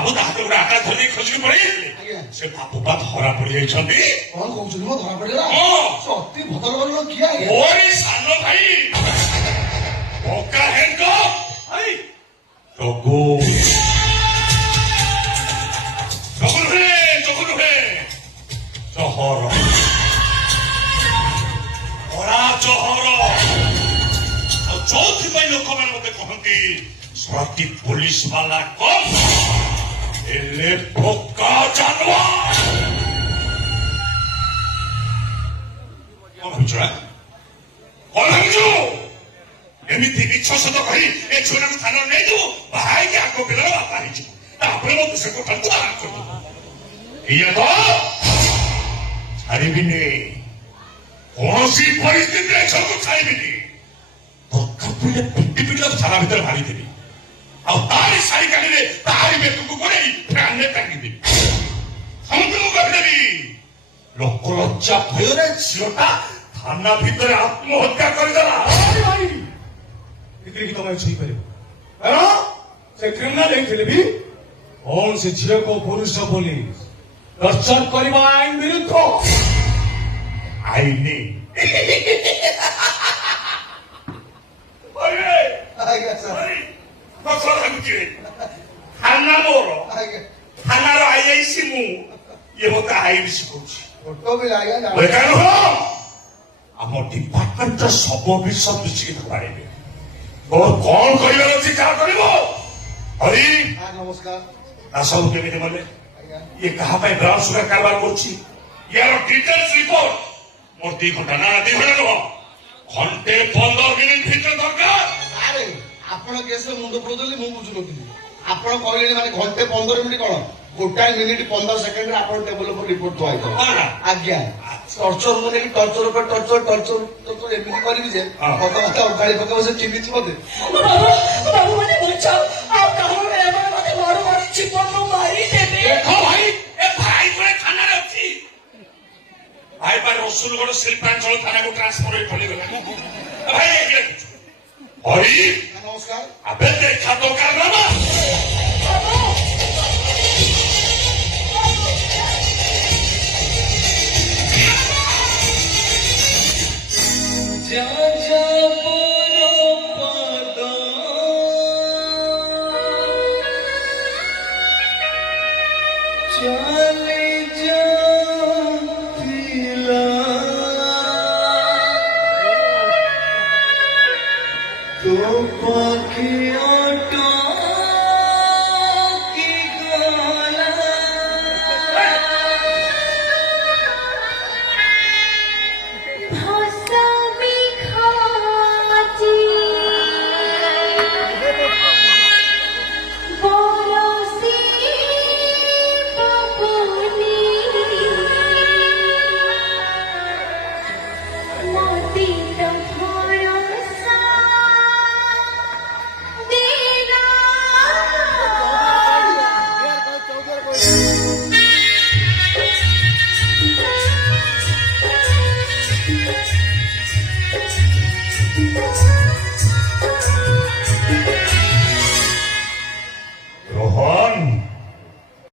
ବାବୁ ତା ହାତ ଗୋଟେ ଆକାଶ ଧରି ଖୋଜିକି ପଳେଇ ସେ ବାବୁ ବା ଧରା ପଡିଯାଇଛନ୍ତି। କଣ କହୁଛନ୍ତି ମୋ ଧରା ପଡିଗଲା? ହଁ ଅତି ଭଦ୍ର କିଏ ଆଜ୍ଞା? ଓରେ ସାନ ଭାଇ ପକା ହେଙ୍କ ଜଗୁ ନୁହେଁ ଚହର ଅରା ଚହର। ଆଉ ଯୋଉଥିପାଇଁ ଲୋକମାନେ ମତେ କହନ୍ତି ସତି ପୋଲିସ ବାଲା କମ ହେଲେ ପକା ଜାନୁଆର। କଣ ଭାବୁଛୁ ଏମିତି ମିଛ ସତ କହି ଏ ଛୁଆକୁ ଥାନାରେ ନେଇଯିବୁ ବାହା ହେଇକି ଆଗ ପିଲାର ବାପା ହେଇଯିବୁ ତାପରେ ମୋ ସେ କୋଠାକୁ ଆରାମ କରିଯିବୁ। ଇଏ ତ ଛାଡ଼ିବିନି କୌଣସି ପରିସ୍ଥିତିରେ ଝିଅକୁ ଛାଡ଼ିବିନି। ଦରକାର ପଡ଼ିଲେ ପିଟି ପିଟିବାକୁ ଥାନା ଭିତରେ ମାରିଦେବି ଆଉ ତାରି ଶାଢ଼ୀ କାନିରେ ତାରି ବେକକୁ ଗୋଡ଼େଇ ଫ୍ୟାନରେ ଟାଙ୍ଗିଦେବି ସମସ୍ତଙ୍କୁ କହିଦେବି ଲୋକ ଲଜ୍ଜା ଭୟରେ ଝିଅଟା ଥାନା ଭିତରେ ଆତ୍ମହତ୍ୟା କରିଦେଲା। କି ତମେ ଛୁଇଁପାରିବ କାରଣ ସେ କ୍ରିମିନାଲ ହେଇଥିଲେ ବି କଣ ସେ ଝିଅକୁ ପୁରୁଷ ପୋଲିସ ଟର୍ଚର କରିବା ଆଇନ ବିରୁଦ୍ଧ। ଆଇନି ଥାନା ମୋର ଥାନାର ଆଇଆଇସି ମୁଁ ଇଏ ମତେ ଆଇନ ଶିଖଉଛି। ଆମ ଡିପାର୍ଟମେଣ୍ଟର ସବୁ ବିଷୟ ମିଶିକି ଧରାଇବେ। ତୋର କଣ କରିବାର ଅଛି ଯାହା କରିବ। ହରି ନମସ୍କାର। ସବୁ କେମିତି ଗଲେ ଇଏ କାହା ପାଇଁ ବ୍ରାଉନ୍ ସୁଗାର କାରବାର କରୁଛି ୟାର ଡିଟେଲ୍ସ ରିପୋର୍ଟ ମୋର 2 ଘଣ୍ଟା ନା 2 ଘଣ୍ଟା ନୁହଁ ଘଣ୍ଟେ 15 ମିନିଟ୍ ଭିତରେ ଦରକାର। ଆରେ ଆପଣ କେସରେ ମୁଣ୍ଡ ପୁରଉଛନ୍ତି ମୁଁ ବୁଝୁନଥିଲି। ଆପଣ କହିଲେଣି ମାନେ ଘଣ୍ଟେ 15 ମିନିଟ୍ କଣ ଗୋଟାଏ ମିନିଟ୍ 15 ସେକେଣ୍ଡରେ ଆପଣ ଟେବୁଲ ଉପରେ ରିପୋର୍ଟ ଥୁଆଇଦେବେ। ଆଜ୍ଞା ଟର୍ଚର ମୁଁ ନେଇକି ଟର୍ଚର ଉପରେ ଟର୍ଚର ଏମିତି କରିବି ଯେ କଥାବାର୍ତ୍ତା ଉଗାଳି ପକେଇବ ସେ ଚିହ୍ନିଛି ମତେ। ବାବୁ ମାନେ ବଞ୍ଚାଅ ଆଉ କାହାର ଏମାନେ ମତେ ମାରୁ ମାରୁଛି ପନ୍ନୁ ମାରିଦେବେ। ଦେଖ ଭାଇ ଏ ଭାଇ ପୁରା ଥାନାରେ ଅଛି। ଭାଇ ବା ରସୁଲଗଡ଼ ଶିଳ୍ପାଞ୍ଚଳ ଥାନାକୁ ଟ୍ରାନ୍ସଫର ହେଇ ପଡ଼ିଗଲା। ଭାଇ ହରି ନମସ୍କାର। ଆବେ ଦେଖା ଦୋକାନ